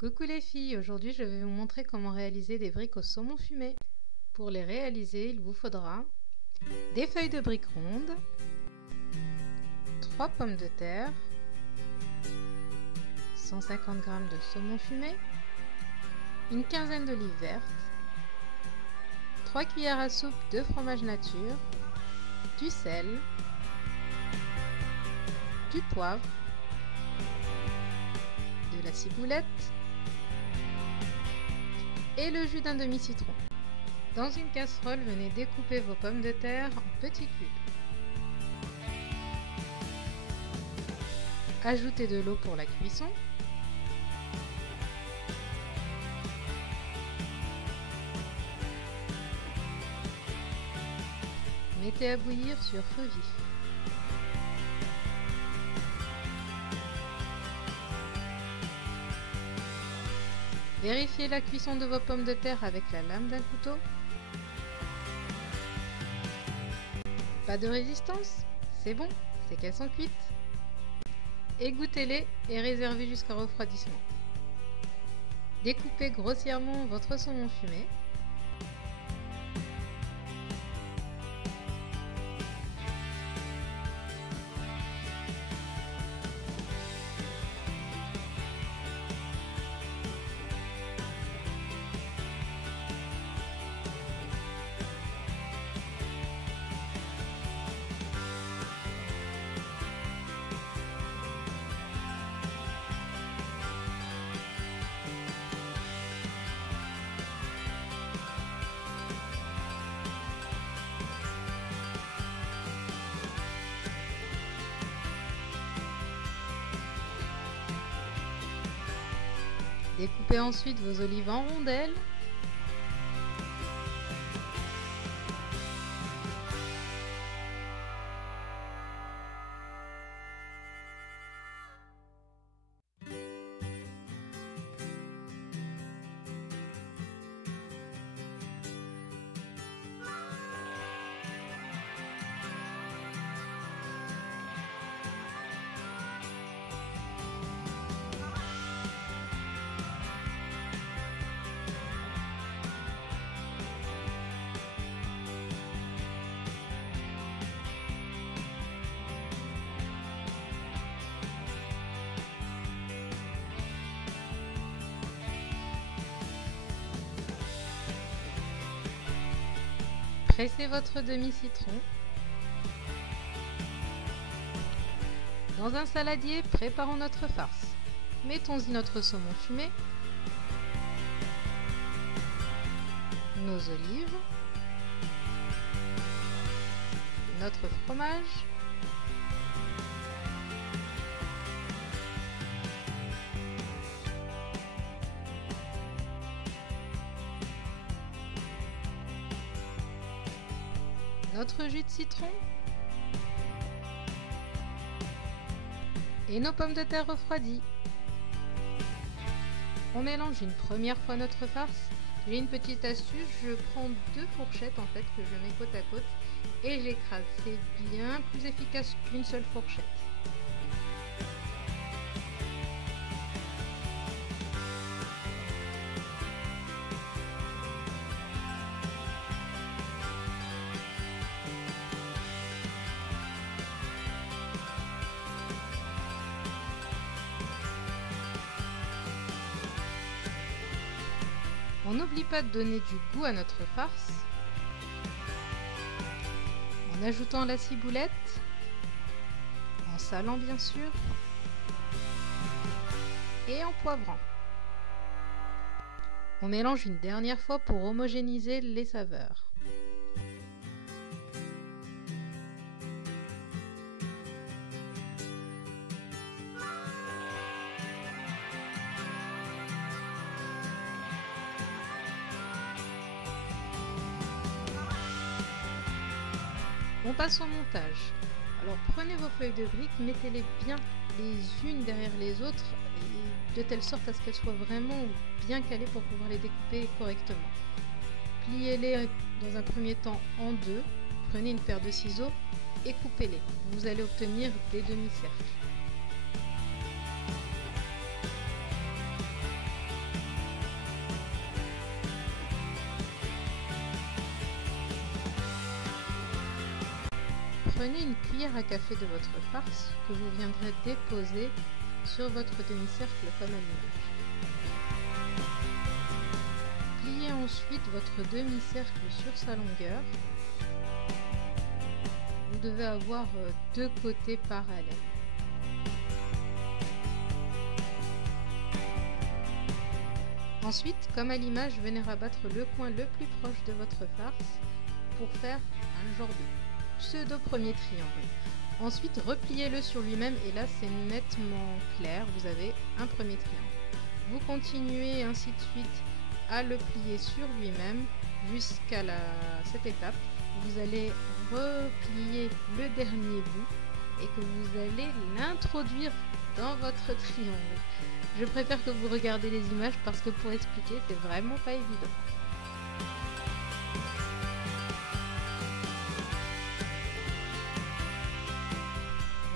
Coucou les filles, aujourd'hui je vais vous montrer comment réaliser des briques au saumon fumé. Pour les réaliser, il vous faudra des feuilles de briques rondes, 3 pommes de terre, 150 g de saumon fumé, une quinzaine d'olives vertes, 3 cuillères à soupe de fromage nature, du sel, du poivre, de la ciboulette et le jus d'un demi-citron. Dans une casserole, venez découper vos pommes de terre en petits cubes. Ajoutez de l'eau pour la cuisson. Mettez à bouillir sur feu vif. Vérifiez la cuisson de vos pommes de terre avec la lame d'un couteau. Pas de résistance? C'est bon, c'est qu'elles sont cuites. Égouttez-les et réservez jusqu'à refroidissement. Découpez grossièrement votre saumon fumé. Découpez ensuite vos olives en rondelles. Pressez votre demi-citron. Dans un saladier, préparons notre farce. Mettons-y notre saumon fumé, nos olives, notre fromage, notre jus de citron et nos pommes de terre refroidies. On mélange une première fois notre farce. J'ai une petite astuce, je prends 2 fourchettes en fait que je mets côte à côte et j'écrase. C'est bien plus efficace qu'une seule fourchette. On n'oublie pas de donner du goût à notre farce en ajoutant la ciboulette, en salant bien sûr, et en poivrant. On mélange une dernière fois pour homogénéiser les saveurs. On passe au montage. Alors prenez vos feuilles de briques, mettez-les bien les unes derrière les autres, de telle sorte à ce qu'elles soient vraiment bien calées pour pouvoir les découper correctement. Pliez-les dans un premier temps en deux, prenez une paire de ciseaux et coupez-les. Vous allez obtenir des demi-cercles. prenez une cuillère à café de votre farce que vous viendrez déposer sur votre demi-cercle comme à l'image. Pliez ensuite votre demi-cercle sur sa longueur. Vous devez avoir deux côtés parallèles. Ensuite, comme à l'image, venez rabattre le coin le plus proche de votre farce pour faire un genre de pseudo premier triangle. Ensuite, repliez-le sur lui-même et là c'est nettement clair, vous avez un premier triangle. Vous continuez ainsi de suite à le plier sur lui-même jusqu'à cette étape. Vous allez replier le dernier bout et que vous allez l'introduire dans votre triangle. Je préfère que vous regardiez les images parce que pour expliquer, c'est vraiment pas évident.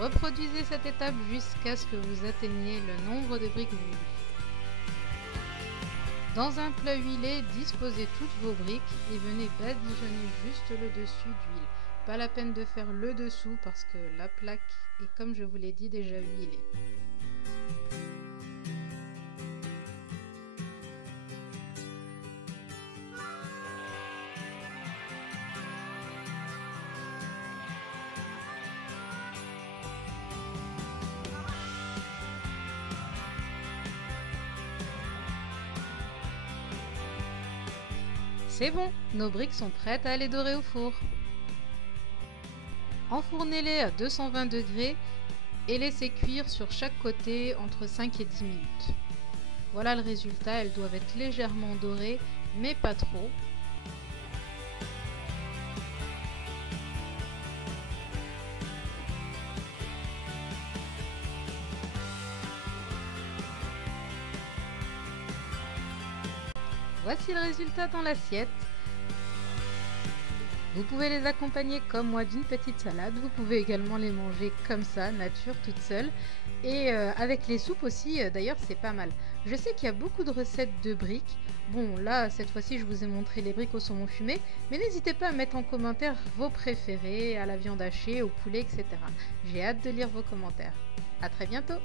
Reproduisez cette étape jusqu'à ce que vous atteigniez le nombre de briques voulu. Dans un plat huilé, disposez toutes vos briques et venez badigeonner juste le dessus d'huile. Pas la peine de faire le dessous parce que la plaque est, comme je vous l'ai dit, déjà huilée. C'est bon, nos briques sont prêtes à aller dorer au four. Enfournez-les à 220 degrés et laissez cuire sur chaque côté entre 5 et 10 minutes. Voilà le résultat, elles doivent être légèrement dorées, mais pas trop. Voici le résultat dans l'assiette. Vous pouvez les accompagner comme moi d'une petite salade. Vous pouvez également les manger comme ça, nature, toute seule. Et avec les soupes aussi, d'ailleurs, c'est pas mal. Je sais qu'il y a beaucoup de recettes de briques. Bon, là, cette fois-ci, je vous ai montré les briques au saumon fumé. Mais n'hésitez pas à mettre en commentaire vos préférés, à la viande hachée, au poulet, etc. J'ai hâte de lire vos commentaires. À très bientôt!